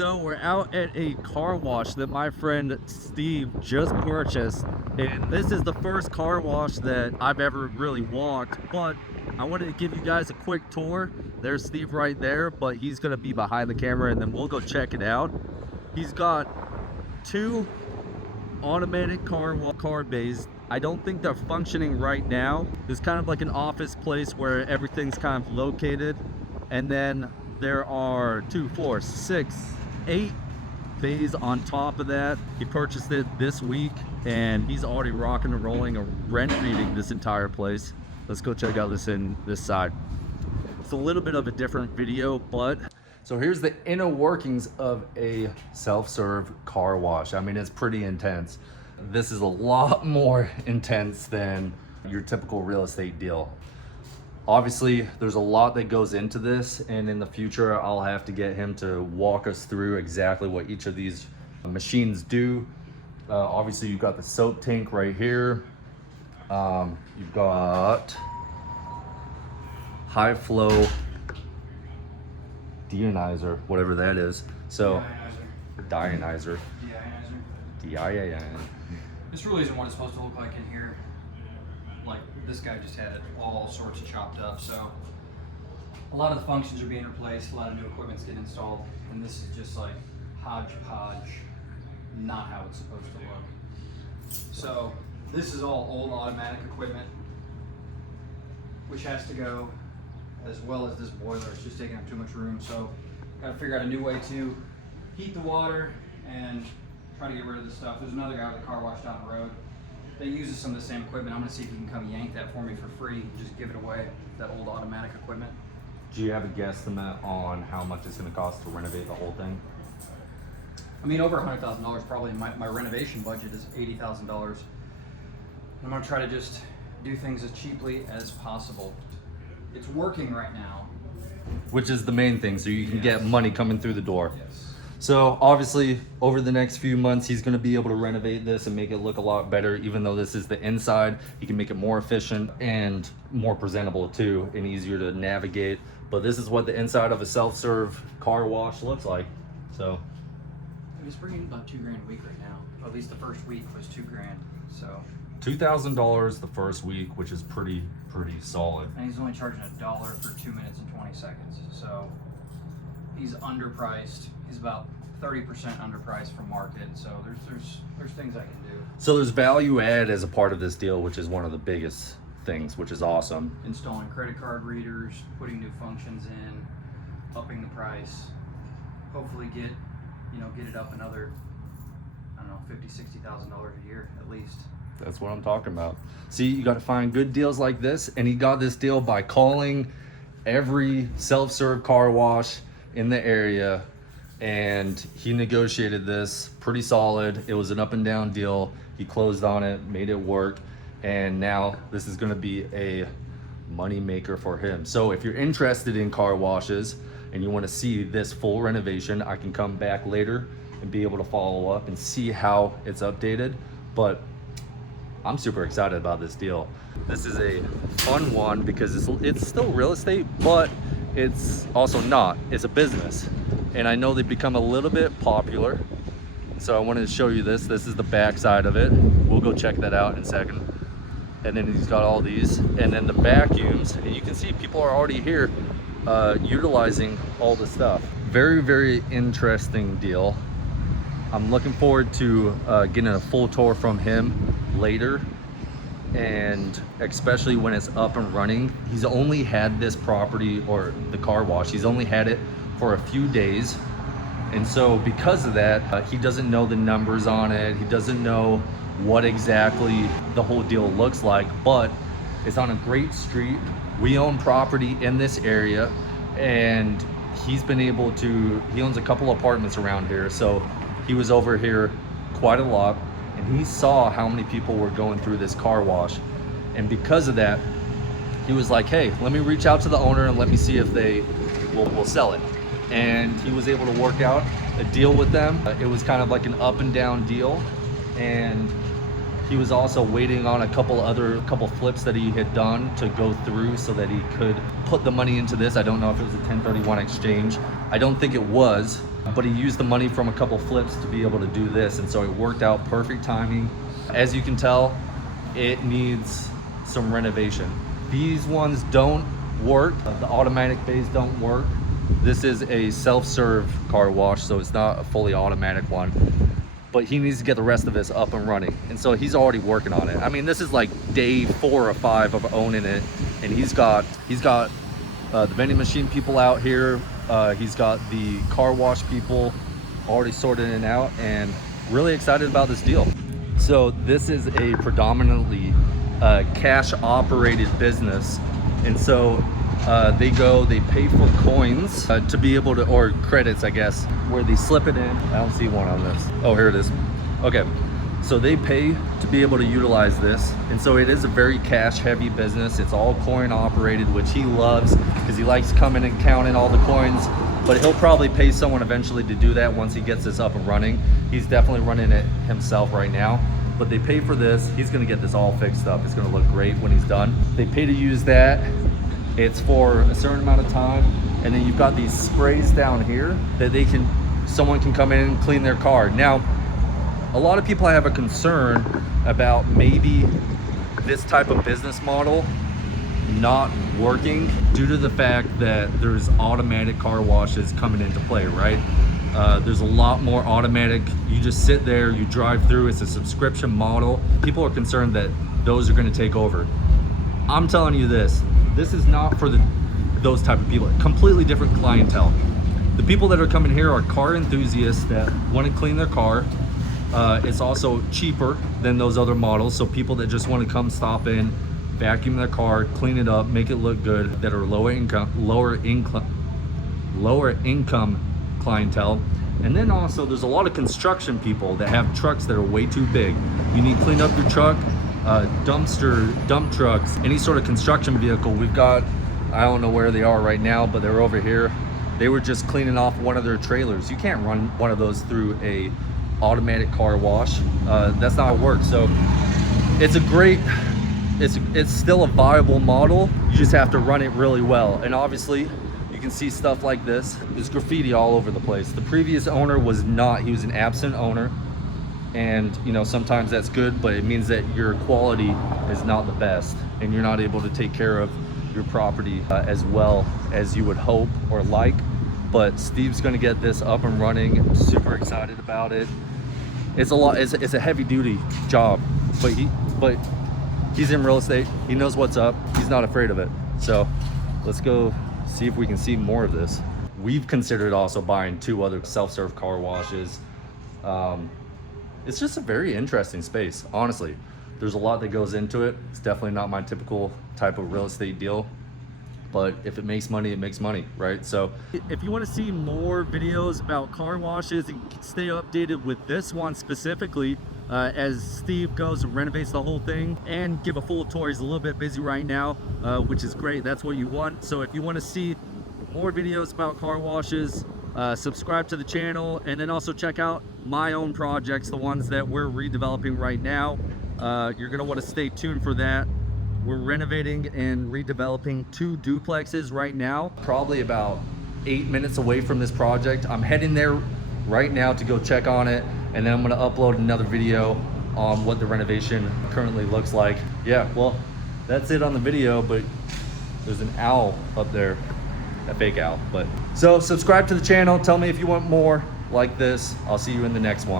So we're out at a car wash that my friend Steve just purchased, and this is the first car wash that I've ever really walked, but I wanted to give you guys a quick tour. There's Steve right there, but he's gonna be behind the camera and then we'll go check it out. He's got two automatic car bays. I don't think they're functioning right now. It's kind of like an office place where everything's kind of located, and then there are 2, 4, 6, 8 bays on top of that. He purchased it this week and he's already rocking and rolling and renovating this entire place. Let's go check out this side. It's a little bit of a different video, but so here's the inner workings of a self-serve car wash. I mean, it's pretty intense. This is a lot more intense than your typical real estate deal. Obviously, there's a lot that goes into this, and in the future, I'll have to get him to walk us through exactly what each of these machines do. Obviously, you've got the soap tank right here. You've got high flow deionizer, whatever that is. So, deionizer. D-I-A-N. This really isn't what it's supposed to look like in here. Like, this guy just had it all sorts of chopped up, so a lot of the functions are being replaced, a lot of new equipment's getting installed, and this is just like hodgepodge, not how it's supposed to look. So this is all old automatic equipment, which has to go, as well as this boiler. It's just taking up too much room, so gotta figure out a new way to heat the water and try to get rid of this stuff. There's another guy with a car wash down the road that uses some of the same equipment. I'm gonna see if he can come yank that for me for free, just give it away, that old automatic equipment. Do you have a guesstimate on how much it's gonna cost to renovate the whole thing? I mean, over $100,000 probably. My renovation budget is $80,000. I'm gonna try to just do things as cheaply as possible. It's working right now. Which is the main thing, so you can get Yes. money coming through the door. Yes. So obviously, over the next few months, he's gonna be able to renovate this and make it look a lot better. Even though this is the inside, he can make it more efficient and more presentable too, and easier to navigate. But this is what the inside of a self-serve car wash looks like. So He's bringing about $2,000 a week right now. At least the first week was $2,000. So, $2,000 the first week, which is pretty solid. and he's only charging $1 for 2 minutes and 20 seconds. So he's underpriced. He's about 30% underpriced from market. So there's things I can do. So there's value add as a part of this deal, which is one of the biggest things, which is awesome. Installing credit card readers, putting new functions in, upping the price. Hopefully get it up another, I don't know, $50,000-$60,000 a year at least. That's what I'm talking about. See, you got to find good deals like this, and he got this deal by calling every self-serve car wash in the area, and he negotiated this pretty solid. It was an up and down deal. He closed on it, made it work, and now this is going to be a money maker for him. So if you're interested in car washes and you want to see this full renovation, I can come back later and be able to follow up and see how it's updated. But I'm super excited about this deal. This is a fun one because it's still real estate, but it's also not. It's a business. And I know they've become a little bit popular. So I wanted to show you this. This is the back side of it. We'll go check that out in a second. And then he's got all these. And then the vacuums. And you can see people are already here utilizing all the stuff. Very interesting deal. I'm looking forward to getting a full tour from him later, and especially when it's up and running. He's only had this property, or the car wash, he's only had it for a few days, and so because of that, he doesn't know the numbers on it. He doesn't know what exactly the whole deal looks like, but it's on a great street. We own property in this area, and he's been able to, he owns a couple apartments around here, so he was over here quite a lot, and he saw how many people were going through this car wash. And because of that, he was like, hey, let me reach out to the owner and let me see if they will sell it. And he was able to work out a deal with them. It was kind of like an up and down deal. And he was also waiting on a couple flips that he had done to go through so that he could put the money into this. I don't know if it was a 1031 exchange. I don't think it was, but he used the money from a couple flips to be able to do this, and so it worked out perfect timing. As you can tell, it needs some renovation. These ones don't work. The automatic bays don't work. This is a self-serve car wash, so it's not a fully automatic one, but he needs to get the rest of this up and running, and so he's already working on it. I mean, this is like day 4 or 5 of owning it, and he's got the vending machine people out here. He's got the car wash people already sorted in and out, and really excited about this deal. So this is a predominantly cash operated business, and so they pay for coins to be able to, or credits I guess, where they slip it in. I don't see one on this. Oh, here it is. Okay, so they pay to be able to utilize this, and so it is a very cash heavy business. It's all coin operated, which he loves because he likes coming and counting all the coins, but he'll probably pay someone eventually to do that once he gets this up and running. He's definitely running it himself right now, but they pay for this. He's gonna get this all fixed up. It's gonna look great when he's done. They pay to use that. It's for a certain amount of time, and then you've got these sprays down here that someone can come in and clean their car. Now, a lot of people have a concern about maybe this type of business model not working due to the fact that there's automatic car washes coming into play, right? There's a lot more automatic. You just sit there, you drive through, it's a subscription model. People are concerned that those are gonna take over. I'm telling you this is not for those type of people. Completely different clientele. The people that are coming here are car enthusiasts that want to clean their car. It's also cheaper than those other models, so people that just want to come stop in, vacuum their car, clean it up, make it look good, that are lower income clientele. And then also there's a lot of construction people that have trucks that are way too big. You need to clean up your truck, dump trucks, any sort of construction vehicle. We've got, I don't know where they are right now, but they're over here. They were just cleaning off one of their trailers. You can't run one of those through a automatic car wash. That's not how it works. So it's still a viable model. You just have to run it really well. And obviously you can see stuff like this. There's graffiti all over the place. The previous owner was not, he was an absent owner. And you know, sometimes that's good, but it means that your quality is not the best and you're not able to take care of your property as well as you would hope or like. But Steve's gonna get this up and running. I'm super excited about it. It's a heavy duty job, but he's in real estate. He knows what's up. He's not afraid of it. So let's go see if we can see more of this. We've considered also buying 2 other self-serve car washes. It's just a very interesting space, honestly. There's a lot that goes into it. It's definitely not my typical type of real estate deal, but if it makes money, it makes money, right? So if you want to see more videos about car washes and stay updated with this one specifically, as Steve goes and renovates the whole thing and give a full tour. He's a little bit busy right now, which is great. That's what you want. So if you want to see more videos about car washes, subscribe to the channel, and then also check out my own projects, the ones that we're redeveloping right now. You're gonna want to stay tuned for that. We're renovating and redeveloping 2 duplexes right now, probably about 8 minutes away from this project. I'm heading there right now to go check on it, and then I'm gonna upload another video on what the renovation currently looks like. Yeah, well, that's it on the video, but there's an owl up there, a fake owl. But so subscribe to the channel, tell me if you want more like this. I'll see you in the next one.